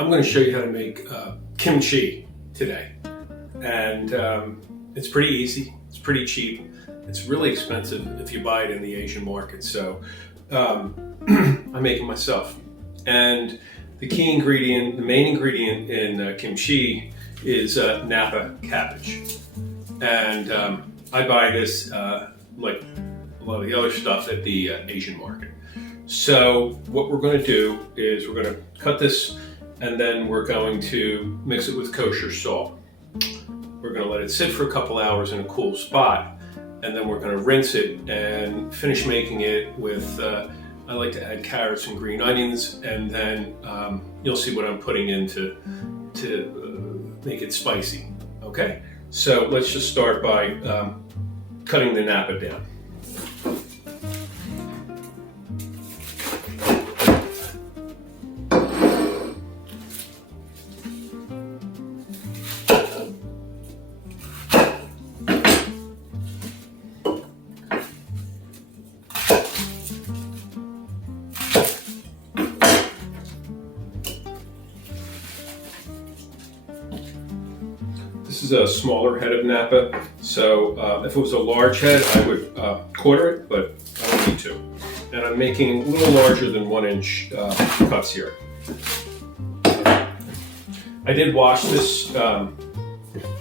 I'm going to show you how to make Kim Chee today. And it's pretty easy, it's pretty cheap. It's really expensive if you buy it in the Asian market. So I make it myself. And the key ingredient, the main ingredient in Kim Chee is Napa cabbage. And I buy this like a lot of the other stuff at the Asian market. So what we're going to do is we're going to cut this and then we're going to mix it with kosher salt. We're going to let it sit for a couple hours in a cool spot, and then we're going to rinse it and finish making it with, I like to add carrots and green onions, and then you'll see what I'm putting in to make it spicy. Okay, so let's just start by cutting the Napa down. This is a smaller head of Napa, so if it was a large head, I would quarter it, but I don't need to. And I'm making a little larger than 1 inch cuts here. I did wash this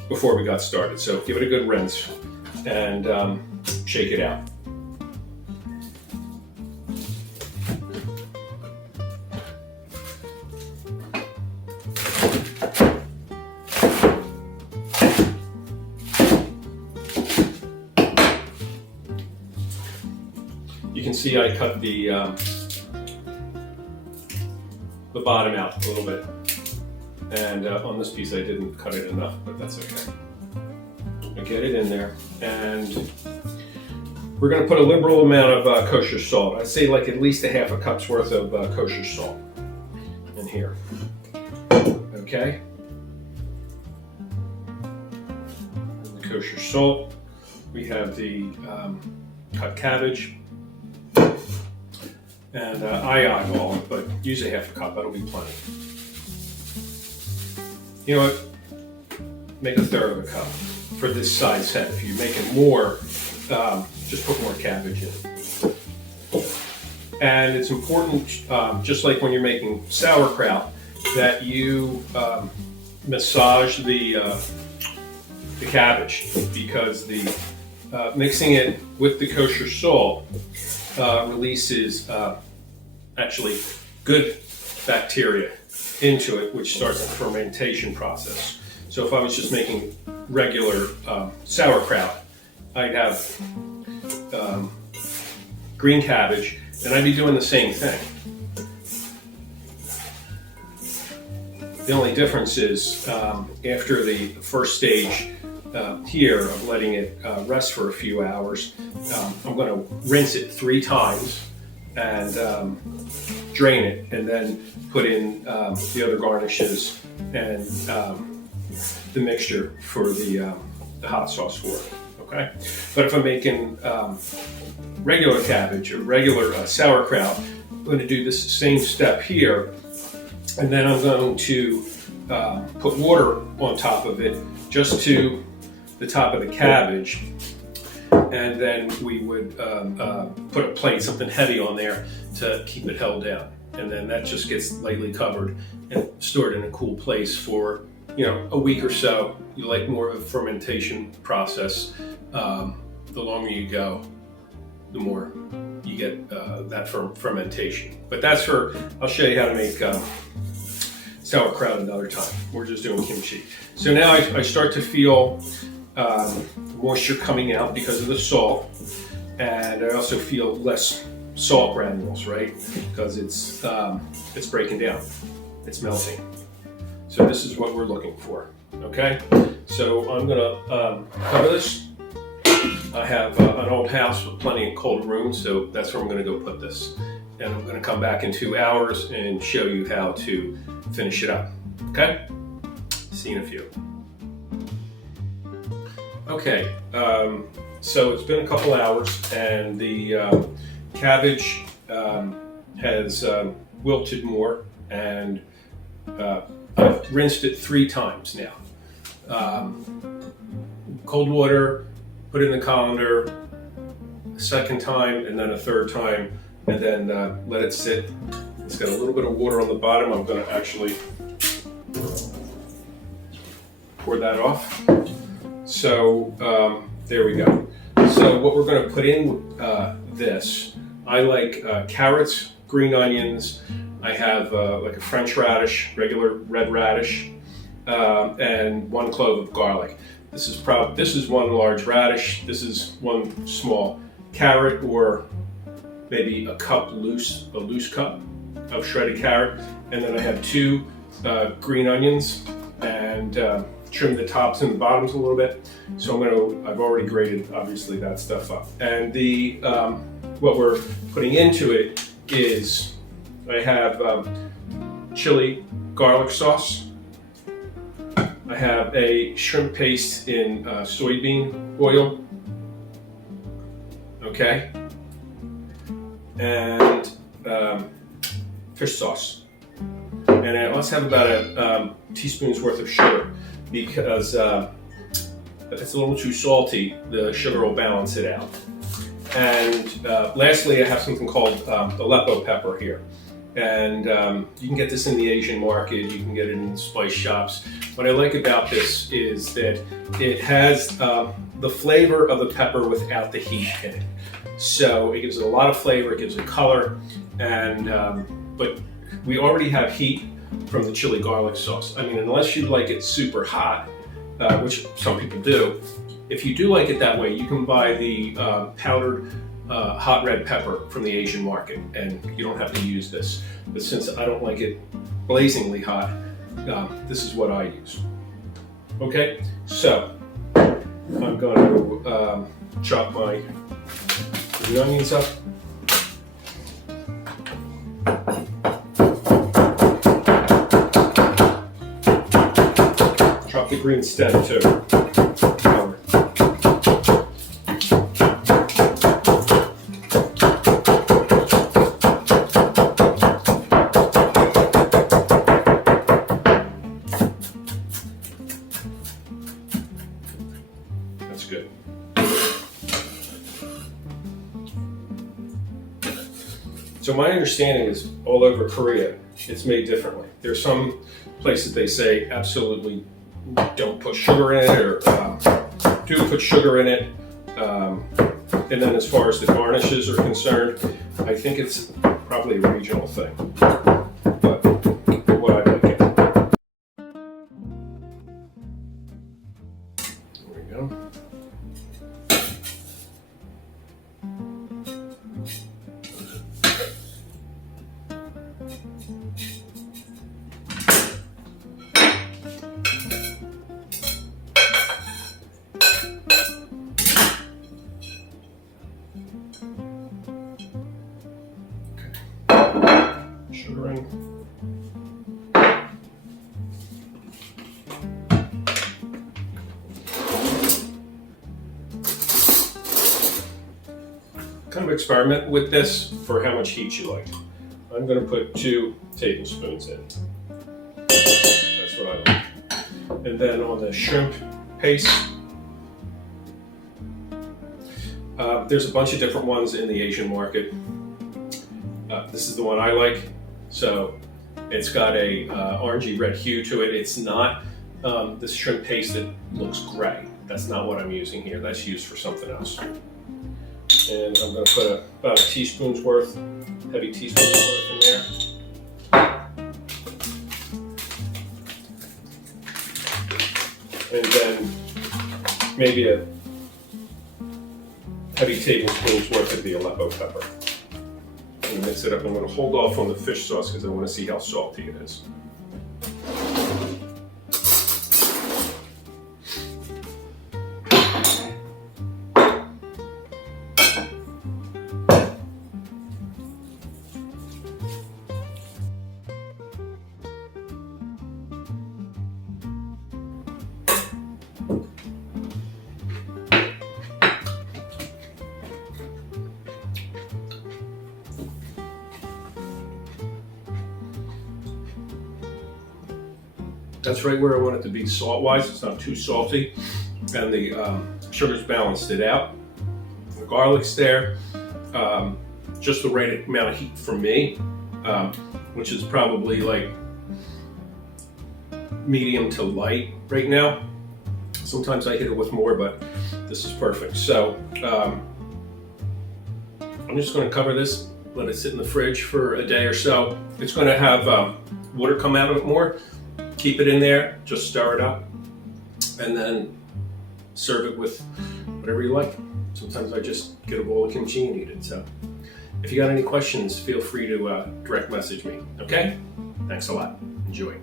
before we got started, so give it a good rinse and shake it out. You can see I cut the bottom out a little bit, and on this piece I didn't cut it enough, but that's okay. I get it in there, and we're going to put a liberal amount of kosher salt. I'd say like at least a half a cup's worth of kosher salt in here. Okay. And the kosher salt. We have the cut cabbage. And I eyeball it, but use a half a cup, that'll be plenty. You know what? Make a third of a cup for this size head. If you make it more, just put more cabbage in. And it's important, just like when you're making sauerkraut, that you massage the cabbage, because the mixing it with the kosher salt releases actually good bacteria into it, which starts the fermentation process. So if I was just making regular sauerkraut, I'd have green cabbage, and I'd be doing the same thing. The only difference is after the first stage here of letting it rest for a few hours, I'm going to rinse it 3 times and drain it, and then put in the other garnishes and the mixture for the hot sauce for it. Okay, but if I'm making regular cabbage or regular sauerkraut, I'm going to do this same step here, and then I'm going to put water on top of it, just to the top of the cabbage, and then we would put a plate, something heavy on there to keep it held down, and then that just gets lightly covered and stored in a cool place for, you know, a week or so. You like more of a fermentation process. The longer you go, the more you get that fermentation. But that's for, I'll show you how to make sauerkraut another time. We're just doing Kim Chee. So now I start to feel moisture coming out because of the salt, and I also feel less salt granules, right? Because it's breaking down, it's melting. So this is what we're looking for. Okay, so I'm gonna cover this. I have an old house with plenty of cold rooms, so that's where I'm gonna go put this. And I'm gonna come back in 2 hours and show you how to finish it up. Okay, see you in a few. Okay, so it's been a couple hours, and the cabbage has wilted more, and I've rinsed it 3 times now. Cold water, put it in the colander, a second time, and then a third time, and then let it sit. It's got a little bit of water on the bottom. I'm going to actually pour that off. So there we go. So what we're going to put in this, I like carrots, green onions. I have like a French radish, regular red radish, and 1 clove of garlic. This is 1 large radish. This is 1 small carrot, or maybe a loose cup of shredded carrot. And then I have 2 green onions, and trim the tops and the bottoms a little bit. So I've already grated, obviously, that stuff up. And what we're putting into it is, I have chili garlic sauce. I have a shrimp paste in soybean oil. Okay. And fish sauce. And I also have about a teaspoon's worth of sugar, because if it's a little too salty, the sugar will balance it out. And lastly, I have something called the Aleppo pepper here. And you can get this in the Asian market, you can get it in spice shops. What I like about this is that it has the flavor of the pepper without the heat in it. So it gives it a lot of flavor, it gives it color, and but we already have heat from the chili garlic sauce. I mean, unless you like it super hot, which some people do, if you do like it that way, you can buy the powdered hot red pepper from the Asian market, and you don't have to use this. But since I don't like it blazingly hot, this is what I use. Okay, so I'm going to chop my onions up. Chop the green stem too. That's good. So my understanding is all over Korea, it's made differently. There's some places they say absolutely don't put sugar in it, or do put sugar in it. And then as far as the garnishes are concerned, I think it's probably a regional thing. But what I like it. There we go. Sugaring. Kind of experiment with this for how much heat you like. I'm going to put 2 tablespoons in. That's what I like. And then on the shrimp paste, there's a bunch of different ones in the Asian market. This is the one I like. So it's got a orangey red hue to it. It's not this shrimp paste that looks gray. That's not what I'm using here. That's used for something else. And I'm going to put about a teaspoon's worth, heavy teaspoon's worth in there. And then maybe a heavy tablespoon's worth of the Aleppo pepper. And mix it up. I'm going to hold off on the fish sauce because I want to see how salty it is. That's right where I want it to be salt-wise. It's not too salty, and the sugar's balanced it out. The garlic's there, just the right amount of heat for me, which is probably like medium to light right now. Sometimes I hit it with more, but this is perfect. So I'm just going to cover this, let it sit in the fridge for a day or so. It's going to have water come out of it more. Keep it in there, just stir it up, and then serve it with whatever you like. Sometimes I just get a bowl of kimchi and eat it. So if you got any questions, feel free to direct message me. Okay? Thanks a lot. Enjoy.